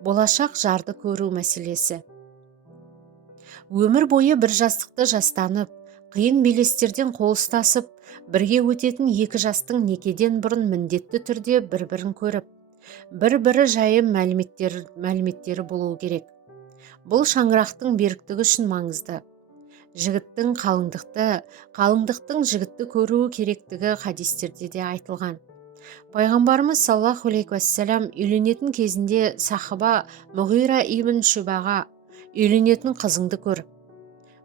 Болашақ жарды көру мәселесі. Өмір бойы бір жастықты жастанып, қиын белестерден қол ұстасып, бірге өтетін екі жастың некеден бұрын міндетті түрде бір-бірін көріп, бір-бірі жайы мәліметтері болуы керек. Бұл шаңырақтың беріктігі үшін маңызды. Жігіттің қалыңдықтың жігітті көруі керектігі хадистерде де айтылған. Пайғамбарымыз саллаллаху алейхи уассалам үйленетін кезінде сахаба Мұғира ибн Шубаға үйленетін қызыңды көр.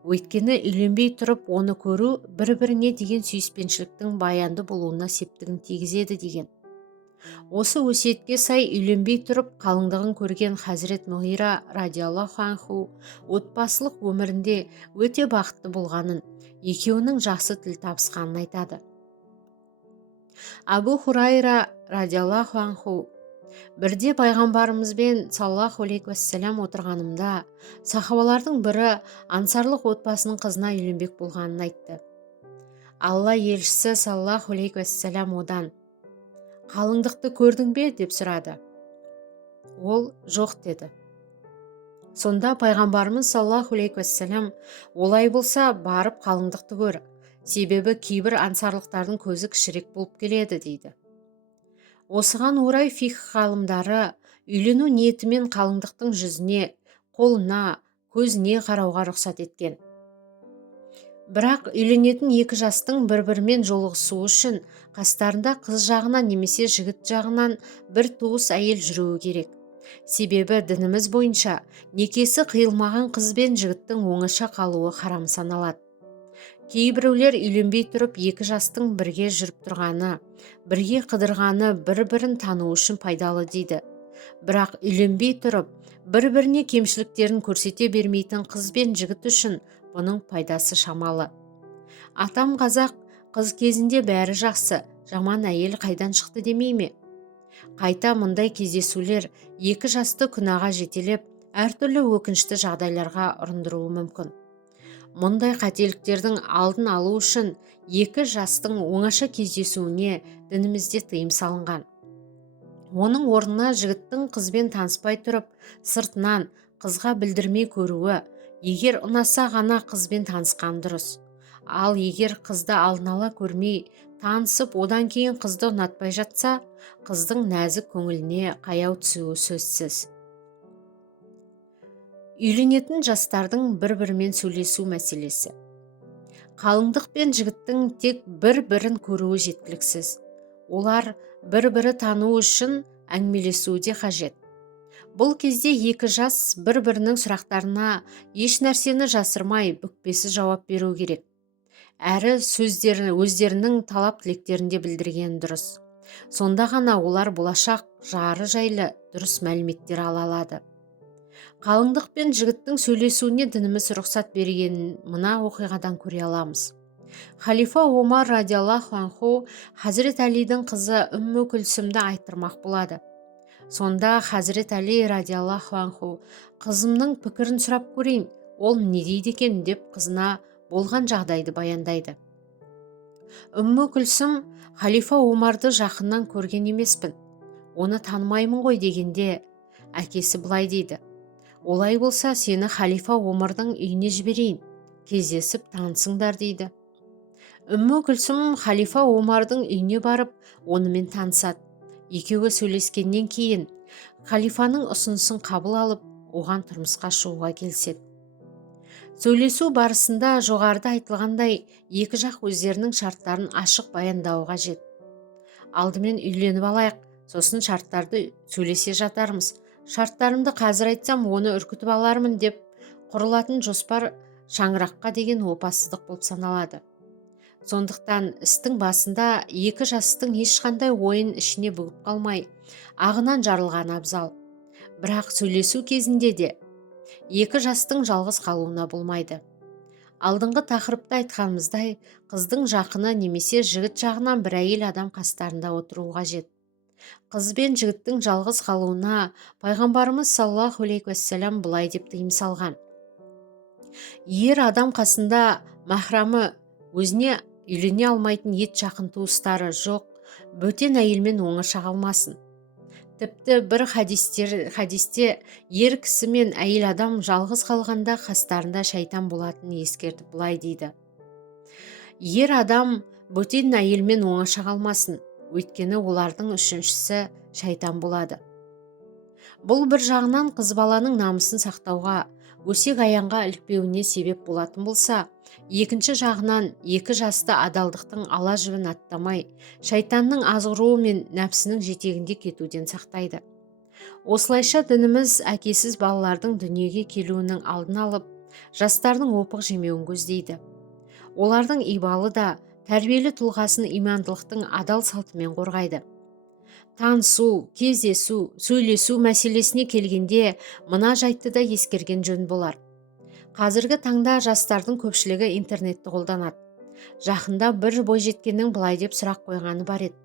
Өйткені үйленбей тұрып оны көру бір-біріне деген сүйіспеншіліктің баянды болуына септігін тигізеді деген. Осы өсиетке сай үйленбей тұрып қалыңдығын көрген Хазірет Мұғира радиаллаху анху отбасылық өмірінде өте бақытты болғанын, екеуінің жақсы тіл табысқанын айтады. Абу Хурайра радиаллаху анху: бірде пайғамбарымызбен саллаллаху алейхи уассалам отырғанымда, сахабалардың бірі ансарлық отбасының қызына үйленбек болғанын айтты. Алла елшісі саллаллаху алейхи уассалам одан: қалыңдықты көрдің бе деп сұрады. Ол жоқ деді. Сонда пайғамбарымыз саллаллаху алейхи уассалам: олай болса барып қалыңдықты көр, себебі кейбір ансарлықтардың көзі кішірек болып келеді дейді. Осыған орай фикх ғалымдары үйлену ниетімен қалыңдықтың жүзіне, қолына, көзіне қарауға рұқсат еткен. Бірақ үйленетін екі жастың бір-бірімен жолығысуы үшін қастарында қыз жағынан немесе жігіт жағынан бір туыс әйел жүруі керек. Себебі дініміз бойынша некесі қиылмаған қыз бен жігіттің оңаша қалуы харам саналады. Кейбіреулер үйленбей тұрып екі жастың бірге жүріп тұрғаны, бірге қыдырғаны бір-бірін тану үшін пайдалы дейді. Бірақ үйленбей тұрып бір-біріне кемшіліктерін көрсете бермейтін қыз бен жігіт үшін бұның пайдасы шамалы. Атам қазақ қыз кезінде бәрі жақсы, жаман әйел қайдан шықты демей ме? Қайта мұндай кездесулер екі жасты күнәға жетелеп, әртүрлі өкінішті жағдайларға ұрындыруы мүмкін. Мұндай қателіктердің алдын алу үшін екі жастың оңаша кездесуіне дінімізде тыйым салынған. Оның орнына жігіттің қызбен таныспай тұрып, сыртынан қызға білдірмей көруі, егер ұнаса ғана қызбен танысқан дұрыс. Ал егер қызды алдын ала көрмей, танысып, одан кейін қызды ұнатпай жатса, қыздың нәзік көңіліне қаяу түсуі сөзсіз. Үйленетін жастардың бір-бірімен сөйлесу мәселесі. Қалыңдық пен жігіттің тек бір-бірін көруі жеткіліксіз. Олар бір-бірі тану үшін әңгімелесуі де қажет. Бұл кезде екі жас бір-бірінің сұрақтарына еш нәрсені жасырмай, бүкпесіз жауап беру керек. Әрі өздерінің талап тілектерінде білдірген дұрыс. Сонда ғана олар болашақ жары жайлы дұрыс мәліметтер ала алады. Қалыңдық пен жігіттің сөйлесуіне дініміз рұқсат берген мына оқиғадан көре аламыз. Халифа Омар радиаллаху анху Хазірет Әлидің қызы Үмму Күлсімді айттырмақ болады. Сонда Хазірет Әли радиаллаху анху: қызымның пікірін сұрап көрейін, ол не дейді екен деп қызына болған жағдайды баяндайды. Үмму Күлсім: халифа Омарды жақыннан көрген емеспін, оны танымаймын ғой дегенде, әкесі былай дейді: олай болса сені халифа Омардың үйіне жіберейін, кездесіп танысыңдар дейді. Үмму Күлсім халифа Омардың үйіне барып, онымен танысады. Екеуі сөйлескеннен кейін халифаның ұсынысын қабыл алып, оған тұрмысқа шығуға келіседі. Сөйлесу барысында жоғарыда айтылғандай, екі жақ өздерінің шарттарын ашық баяндауы қажет. Алдымен үйленіп алайық, сосын шарттарды сөйлесе жатармыз. Шарттарымды қазір айтсам, оны үркітіп алармын деп құрылатын жоспар шаңыраққа деген опасыздық болып саналады. Сондықтан істің басында екі жастың ешқандай ойын ішіне бүгіп қалмай, ағынан жарылған абзал. Бірақ сөйлесу кезінде де екі жастың жалғыз қалуына болмайды. Алдыңғы тақырыпта айтқанымыздай, қыздың жақыны немесе жігіт жағынан бір әйел адам қастарында отыруы қажет. Қыз бен жігіттің жалғыз қалуына пайғамбарымыз саллаллаху алейхи уассалам былай деп тыйым салған: ер адам қасында махрамы, өзіне үйлене алмайтын ет жақын туыстары жоқ, бөтен әйелмен оңаша қалмасын. Тіпті бір хадисте ер кісі мен әйел адам жалғыз қалғанда қастарында шайтан болатынын ескертіп былай дейді: ер адам бөтен әйелмен оңаша қалмасын, өйткені олардың үшіншісі шайтан болады. Бұл бір жағынан қыз баланың намысын сақтауға, өсек аяңға ілікпеуіне себеп болатын болса, екінші жағынан екі жасты адалдықтың ала жібін аттамай, шайтанның азғыруы мен нәпсінің жетегінде кетуден сақтайды. Осылайша дініміз әкесіз балалардың дүниеге келуінің алдын алып, жастардың опық жемеуін көздейді. Олардың ибалы да, тәрбиелі тұлғасын имандылықтың адал салтымен қорғайды. Танысу, кездесу, сөйлесу мәселесіне келгенде мына жайтты да ескерген жөн болар. Қазіргі таңда жастардың көпшілігі интернетті қолданады. Жақында бір бойжеткеннің былай деп сұрақ қойғаны бар еді: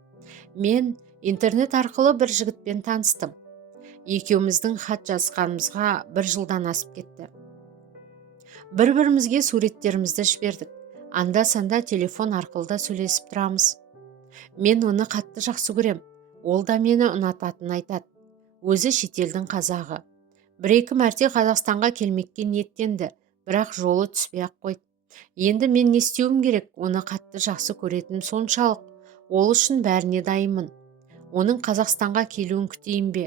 мен интернет арқылы бір жігітпен таныстым. Екеуміздің хат жазғанымызға 1 жылдан асып кетті. Бір-бірімізге суреттерімізді жібердік. Анда-санда телефон арқылы да сөйлесіп тұрамыз. Мен оны қатты жақсы көрем. Ол да мені ұнататынын айтады. Өзі шетелдің қазағы. 1-2 мәрте Қазақстанға келмекке ниеттенді, бірақ жолы түспей ақ қойды. Енді мен не істеуім керек? Оны қатты жақсы көретінім соншалық. Ол үшін бәріне дайынмын. Оның Қазақстанға келуін күтейін бе?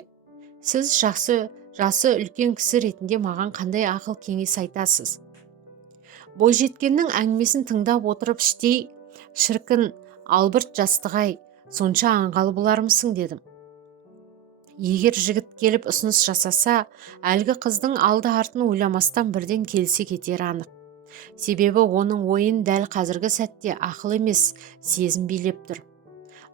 Сіз жасы үлкен кісі ретінде маған қандай ақыл кеңес айтасыз? Бойжеткеннің әңгімесін тыңдап отырып іштей, шіркін, Албырт жастығай, сонша аңғалы болармысың дедім. Егер жігіт келіп ұсыныс жасаса, әлгі қыздың алды артын ойламастан бірден келсе кетері анық. Себебі оның ойын дәл қазіргі сәтте ақыл емес, сезім билеп тұр.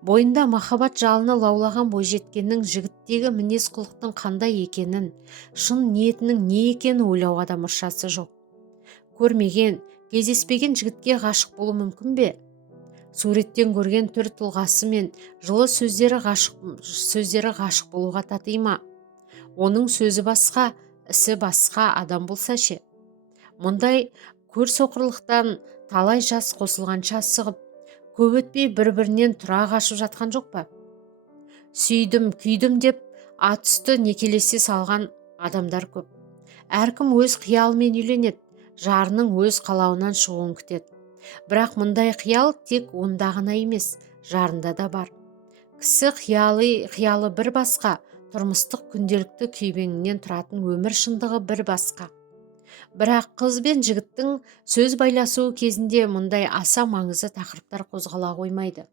Бойында махаббат жалыны лаулаған бойжеткеннің жігіттегі мінез құлықтың қандай екенін, шын ниетінің не екенін ойлауға да мұршасы жоқ. Көрмеген, кездеспеген жігітке ғашық болу мүмкін бе? Суреттен көрген түр тұлғасы мен жылы сөздері ғашық болуға татый ма? Оның сөзі басқа, ісі басқа адам болса ше? Мұндай көрсоқырлықтан талай жас қосылғанша асығып, көп өтпей бір-бірінен тұра қашып жатқан жоқ па? Сүйдім, күйдім деп ат үсті некелесе салған адамдар көп. Әркім өз қиялымен үйленеді, жарының өз қалауынан шығуын күтеді. Бірақ мұндай қиял тек онда ғана емес, жарында да бар. Кісі қиялы бір басқа, тұрмыстық күнделікті күйбеңінен тұратын өмір шындығы бір басқа. Бірақ қыз бен жігіттің сөз байласуы кезінде мұндай аса маңызды тақырыптар қозғала қоймайды.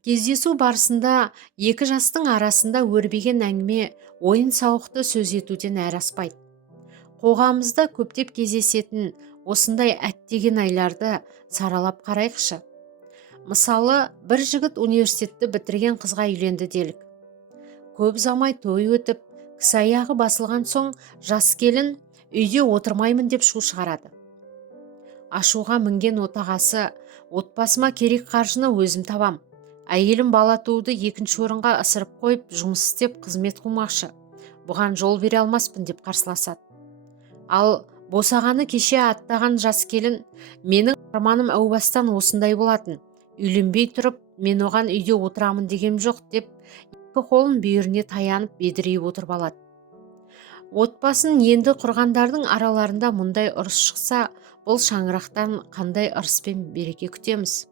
Кездесу барысында екі жастың арасында өрбеген әңгіме ойын сауықты сөз етуден әрі аспайды. Қоғамымызда көптеп кездесетін осындай әттеген айларды саралап қарайықшы. Мысалы, бір жігіт университетті бітірген қызға үйленді делік. Көп ұзамай той өтіп, кісі аяғы басылған соң жас келін үйде отырмаймын деп шу шығарады. Ашуға мінген отағасы: отбасыма керек қаржыны өзім табам. Әйелім бала тууды екінші орынға ысырып қойып, жұмыс істеп қызмет қылмақшы. Бұған жол бере алмаспын деп қарсыласады. Ал босағаны кеше аттаған жас келін: менің арманым әу бастан осындай болатын. Үйленбей тұрып, мен оған үйде отырамын дегем жоқ деп, екі қолын бүйіріне таянып бедірейіп отырып алады. Отбасын енді құрғандардың араларында мұндай ұрыс шықса, бұл шаңырақтан қандай ырыс пен береке күтеміз?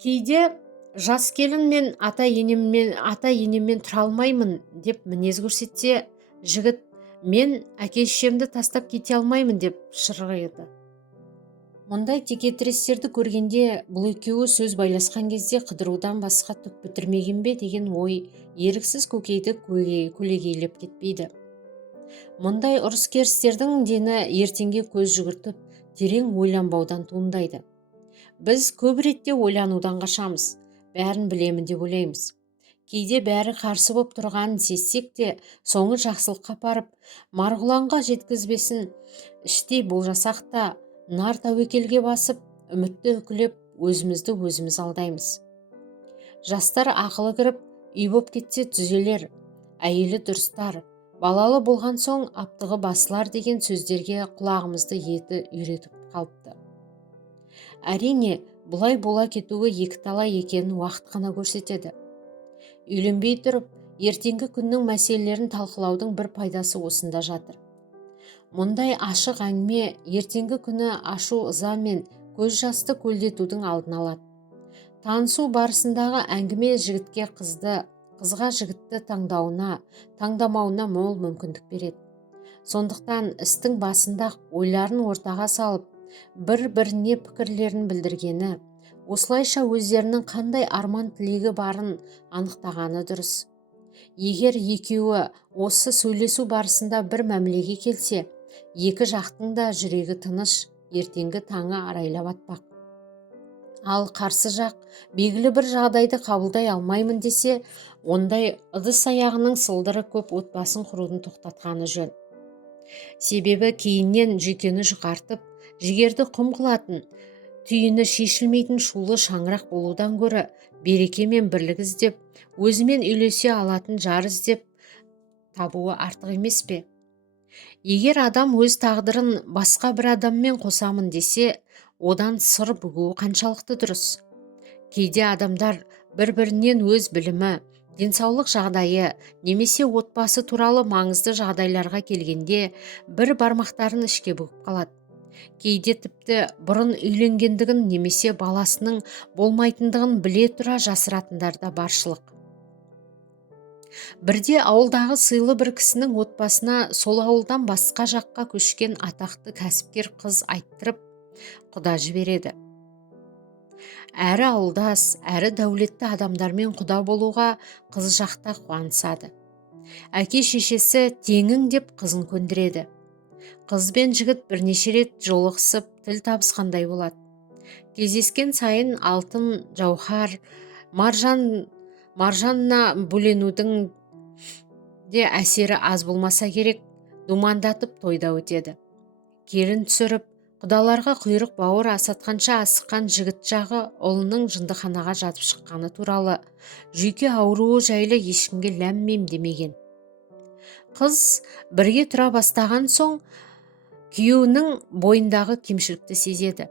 Кейде жас келін мен ата енеммен тұра алмаймын деп мінез көрсетсе, жігіт: мен әке-шешемді тастап кете алмаймын деп шырғиды. Мұндай текетірестерді көргенде, бұл екеуі сөз байласқан кезде қыдырудан басқа түк бітірмеген бе деген ой еріксіз көкейді көлегейлеп кетпейді. Мұндай ұрыс-керістердің дені ертеңге көз жүгіртіп, терең ойланбаудан туындайды. Біз көп ретте ойланудан қашамыз, бәрін білемін деп ойлаймыз. Кейде бәрі қарсы боп тұрғанын сезсек те, соңы жақсылыққа апарып, марғұланға жеткізбесін іштей болжасақ та, нар тәуекелге басып, үмітті үкілеп, өзімізді өзіміз алдаймыз. Жастар ақылы кіріп, үй боп кетсе түзелер, әйелі дұрыстар, балалы болған соң аптығы басылар деген сөздерге құлағымызды еті үйретіп қалыпты. Әрине, бұлай бола кетуі екі талай екенін уақыт қана көрсетеді. Үйленбей тұрып, ертеңгі күннің мәселелерін талқылаудың бір пайдасы осында жатыр. Мұндай ашық әңгіме ертеңгі күні ашу ыза мен көз жасты көлдетудің алдын алады. Танысу барысындағы әңгіме жігітке қызға жігітті таңдамауына мол мүмкіндік береді. Сондықтан істің басында ойларын ортаға салып, бір-біріне пікірлерін білдіргені, осылайша өздерінің қандай арман тілегі барын анықтағаны дұрыс. Егер екеуі осы сөйлесу барысында бір мәмілеге келсе, екі жақтың да жүрегі тыныш, ертеңгі таңы арайлап атпақ. Ал қарсы жақ белгілі бір жағдайды қабылдай алмаймын десе, ондай ыдыс-аяғының сылдыры көп отбасын құрудың тоқтатқаны жөн. Себебі кейіннен жүйкені жұқартып, жігерді құм қылатын, түйіні шешілмейтін шулы шаңырақ болудан гөрі береке мен бірлік іздеп, өзімен үйлесе алатын жар іздеп табуы артық емес пе? Егер адам өз тағдырын басқа бір адаммен қосамын десе, одан сыр бүгуі қаншалықты дұрыс. Кейде адамдар бір-бірінен өз білімі, денсаулық жағдайы немесе отбасы туралы маңызды жағдайларға келгенде бір бармақтарын ішке бүгіп қалады. Кейде тіпті бұрын үйленгендігін немесе баласының болмайтындығын біле тұра жасыратындар да баршылық. Бірде ауылдағы сыйлы бір кісінің отбасына сол ауылдан басқа жаққа көшкен атақты кәсіпкер қыз айттырып құда жібереді. Әрі ауылдас, әрі дәулетті адамдармен құда болуға қыз жақта қуанысады. Әке-шешесі теңің деп қызын көндіреді. Қыз бен жігіт бірнеше рет жолығысып тіл табысқандай болады. Кездескен сайын алтын, жауһар, маржанна бөленудің де әсері аз болмаса керек, думандатып тойда өтеді. Келін түсіріп, құдаларға құйрық бауыр асатқанша асыққан жігіт жағы ұлының жындыханаға жатып шыққаны туралы, жүйке ауруы жайлы ешкімге ләм-мим демеген. Қыз бірге тұра бастаған соң күйеуінің бойындағы кемшілікті сезеді.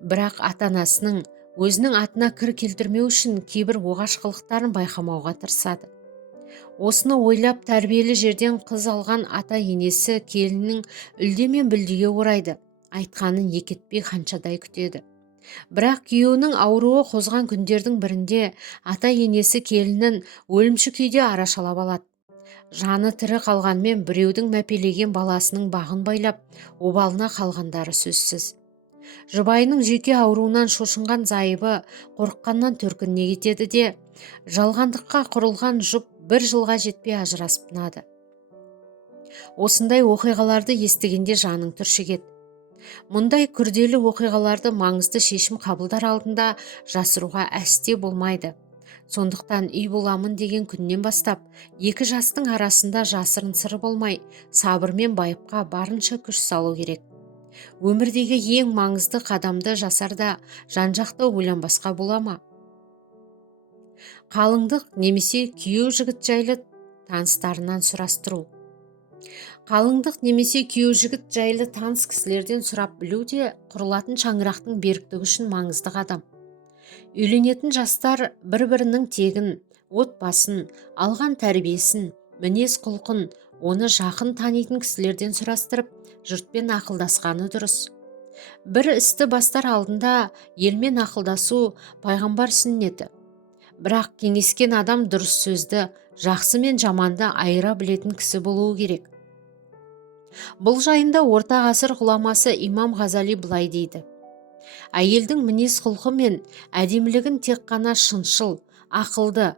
Бірақ ата-анасының өзінің атына кір келтірмеу үшін кейбір оғаш қылықтарын байқамауға тырысады. Осыны ойлап тәрбиелі жерден қыз алған ата-енесі келіннің үлде мен бүлдеге орайды. Айтқанын екетпей қаншадай күтеді. Бірақ күйеуінің ауруы қозған күндердің бірінде ата-енесі келінін өлімші күйде арашалап алады. Жаны тірі қалғанмен біреудің мәпелеген баласының бағын байлап, обалына қалғандары сөзсіз. Жұбайының жүйке ауруынан шошынған зайыбы қорыққаннан төркініне кетеді де, жалғандыққа құрылған жұп бір жылға жетпей ажырасып тынады. Осындай оқиғаларды естігенде жаның түршігеді. Мұндай күрделі оқиғаларды маңызды шешім қабылдар алдында жасыруға әсте болмайды. Сондықтан үй боламын деген күннен бастап, екі жастың арасында жасырын сыры болмай, сабыр мен байыпқа барынша күш салу керек. Өмірдегі ең маңызды қадамды жасарда жан-жақты ойланбасқа бола ма? Қалыңдық немесе күйеу жігіт жайлы таныстарынан сұрастыру. Қалыңдық немесе күйеу жігіт жайлы таныс кісілерден сұрап білу де құрылатын шаңырақтың беріктігі үшін маңызды қадам. Үйленетін жастар бір-бірінің тегін, отбасын, алған тәрбиесін, мінез құлқын, оны жақын танитын кісілерден сұрастырып, жұртпен ақылдасқаны дұрыс. Бір істі бастар алдында елмен ақылдасу пайғамбар сүннеті. Бірақ кеңескен адам дұрыс сөзді, жақсы мен жаманды айыра білетін кісі болуы керек. Бұл жайында орта ғасыр ғұламасы Имам Ғазали былай дейді: әйелдің мінез құлқы мен әдемілігін тек қана шыншыл, ақылды,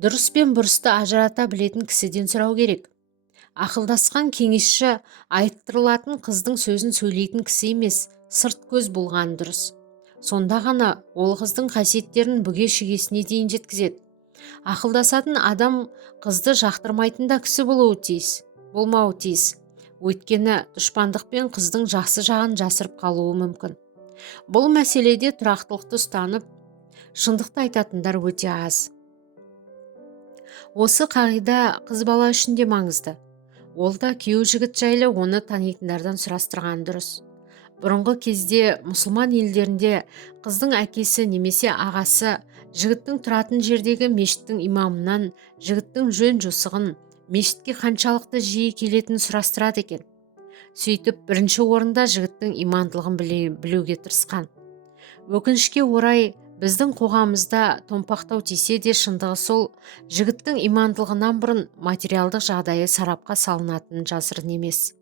дұрыс пен бұрысты ажырата білетін кісіден сұрау керек. Ақылдасқан кеңесші айттырылатын қыздың сөзін сөйлейтін кісі емес, сырт көз болған дұрыс. Сонда ғана ол қыздың қасиеттерін бүге-шүгесіне дейін жеткізеді. Ақылдасатын адам қызды жақтырмайтын да кісі болмауы тиіс. Өйткені дұшпандықпен қыздың жақсы жағын жасырып қалуы мүмкін. Бұл мәселеде тұрақтылықты ұстанып, шындықты айтатындар өте аз. Осы қағида қыз бала үшін де маңызды. Ол да күйеу жігіт жайлы оны танитындардан сұрастырған дұрыс. Бұрынғы кезде мұсылман елдерінде қыздың әкесі немесе ағасы жігіттің тұратын жердегі мешіттің имамынан жігіттің жөн жосығын, мешітке қаншалықты жиі келетінін сұрастырады екен. Сөйтіп бірінші орында жігіттің имандылығын білуге тырысқан. Өкінішке орай біздің қоғамымызда томпақтау тисе де шындығы сол, жігіттің имандылығынан бұрын материалдық жағдайы сарапқа салынатынын жасырын емес.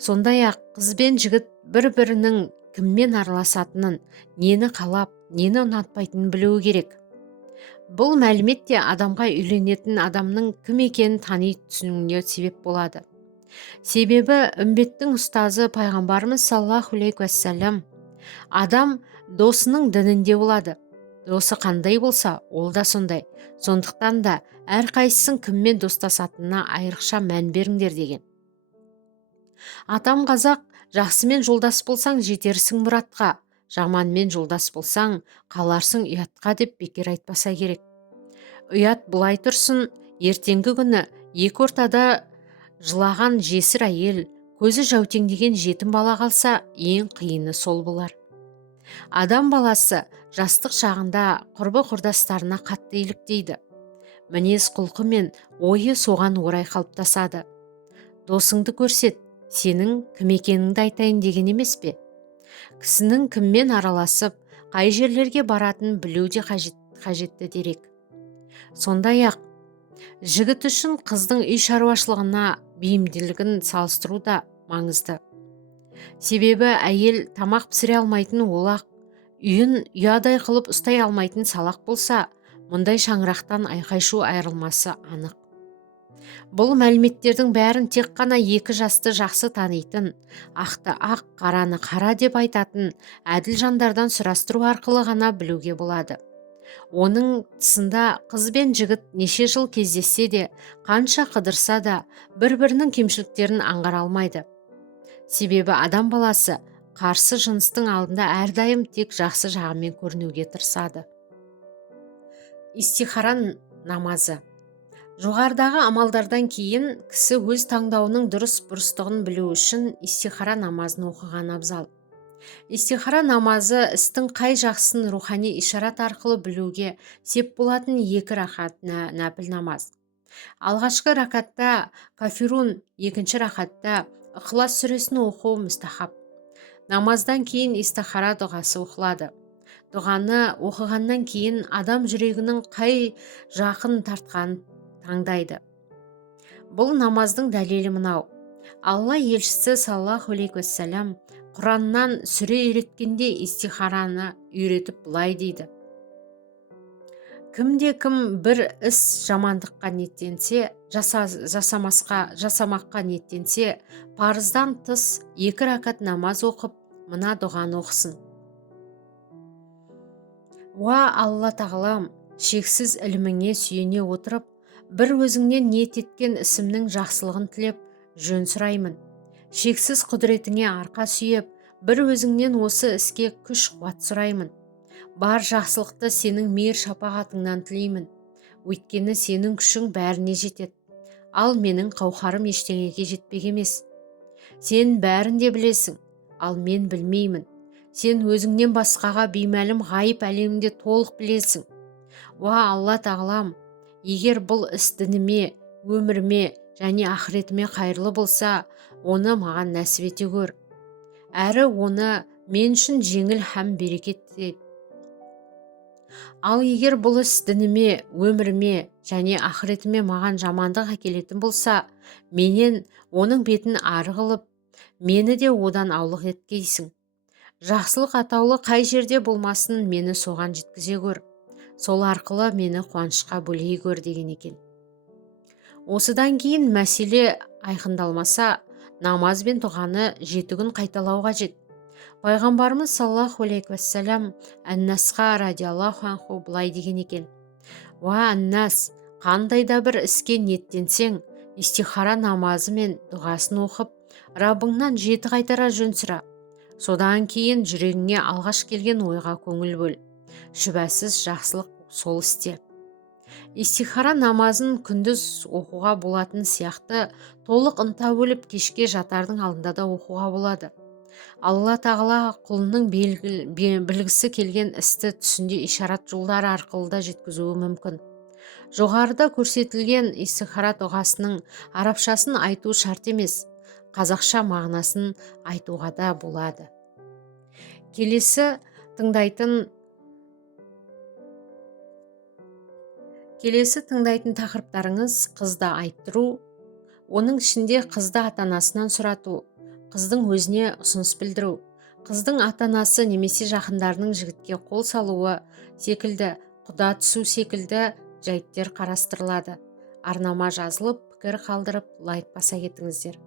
Сондай-ақ қыз бен жігіт бір-бірінің кіммен араласатынын, нені қалап, нені ұнатпайтынын білуі керек. Бұл мәлімет те адамға үйленетін адамның кім екенін тани түсінуіне себеп болады. Себебі үмбеттің ұстазы пайғамбарымыз саллаллаху алейхи уассалам, адам досының дінінде болады. Досы қандай болса, ол да сондай. Сондықтан да әрқайсысын кіммен достасатынына айрықша мән беріңдер деген. Атам қазақ, жақсымен жолдас болсаң жетерсің мұратқа, жаманмен жолдас болсаң қаларсың ұятқа деп бекер айтпаса керек. Ұят бұлай тұрсын, ертеңгі күні екі ортада жылаған жесір әйел, көзі жәутеңдеген жетім бала қалса, ең қиыны сол болар. Адам баласы жастық шағында құрбы құрдастарына қатты еліктейді. Мінез құлқы мен ойы соған орай қалыптасады. Досыңды көрсет, сенің кім екеніңді айтайын деген емес пе? Кісінің кіммен араласып, қай жерлерге баратынын білу де қажетті дерек. Сондай-ақ, жігіт үшін қыздың үй шаруашылығына бейімділігін салыстыру да маңызды. Себебі әйел тамақ пісіре алмайтын олақ, үйін ұядай қылып ұстай алмайтын салақ болса, мұндай шаңырақтан айқай-шу айырылмасы анық. Бұл мәліметтердің бәрін тек қана екі жасты жақсы танитын, ақты ақ, қараны қара деп айтатын әділ жандардан сұрастыру арқылы ғана білуге болады. Оның тысында қыз бен жігіт неше жыл кездессе де, қанша қыдырса да, бір-бірінің кемшіліктерін аңғара алмайды. Себебі адам баласы қарсы жыныстың алдында әрдайым тек жақсы жағымен көрінуге тырысады. Истихара намазы. Жоғарыдағы амалдардан кейін кісі өз таңдауының дұрыс-бұрыстығын білу үшін истихара намазын оқыған абзал. Истихара намазы істің қай жақсысын рухани ишарат арқылы білуге сеп болатын екі рақат нәпіл намаз. Алғашқы ракатта кафирун, екінші ракатта Ықылас сүресін оқу мұстахаб. Намаздан кейін истихара дұғасы оқылады. Дұғаны оқығаннан кейін адам жүрегінің қай жақын тартқанын таңдайды. Бұл намаздың дәлелі мынау. Алла елшісі саллаллаху алейхи уассалам Құраннан сүре үйреткенде истихараны үйретіп былай дейді. Кімде-кім бір іс жамандыққа ниеттенсе, жасамаққа ниеттенсе, парыздан тыс екі ракат намаз оқып, мына дұғаны оқысын. Уа Алла тағалам, шексіз іліміңе сүйене отырып, бір өзіңнен ниет еткен ісімнің жақсылығын тілеп, жөн сұраймын. Шексіз құдіретіңе арқа сүйеп, бір өзіңнен осы іске күш қуат сұраймын. Бар жақсылықты сенің мейір шапағатыңнан тілеймін. Өйткені сенің күшің бәріне жетеді. Ал менің қауқарым ештеңеге жетпек емес. Сен бәрін де білесің, ал мен білмеймін. Сен өзіңнен басқаға беймәлім ғайып әлемінде толық білесің. Уа Алла тағалам, егер бұл іс дініме, өміріме және ақыретіме қайырлы болса, оны маған нәсіп ете көр. Әрі оны мен үшін жеңіл һәм берекет ет. Ал егер бұл іс дініме, өміріме және ақыретіме маған жамандық әкелетін болса, менен оның бетін ары қылып, мені де одан аулақ еткейсің. Жақсылық атаулы қай жерде болмасын, мені соған жеткізе көр. Сол арқылы мені қуанышқа бөлей көр деген екен. Осыдан кейін мәселе айқындалмаса, намаз бен дұғаны 7 күн қайталау қажет. Пайғамбарымыз саллаллаху алейхи уассалам Әннасқа радиаллаху анху былай деген екен. Уа Әннас, қандай да бір іске ниеттенсең, истихара намазы мен дұғасын оқып, Раббыңнан 7 қайтара жөн сұра. Содан кейін жүрегіңе алғаш келген ойға көңіл бөл. Шүбәсіз жақсылық сол істе. Истихара намазын күндіз оқуға болатын сияқты толық ынта бөліп кешке жатардың алдында да оқуға болады. Алла тағала құлының білгісі келген істі түсінде ишарат жолдары арқылы да жеткізуі мүмкін. Жоғарыда көрсетілген истихара дұғасының арабшасын айту шарт емес, қазақша мағынасын айтуға да болады. Келесі тыңдайтын тақырыптарыңыз қызды айттыру, оның ішінде қызды ата-анасынан сұрату, қыздың өзіне ұсыныс білдіру, қыздың ата-анасы немесе жақындарының жігітке қол салуы секілді, құда түсу секілді жайттер қарастырылады. Арнама жазылып, пікір қалдырып, лайк баса кетіңіздер.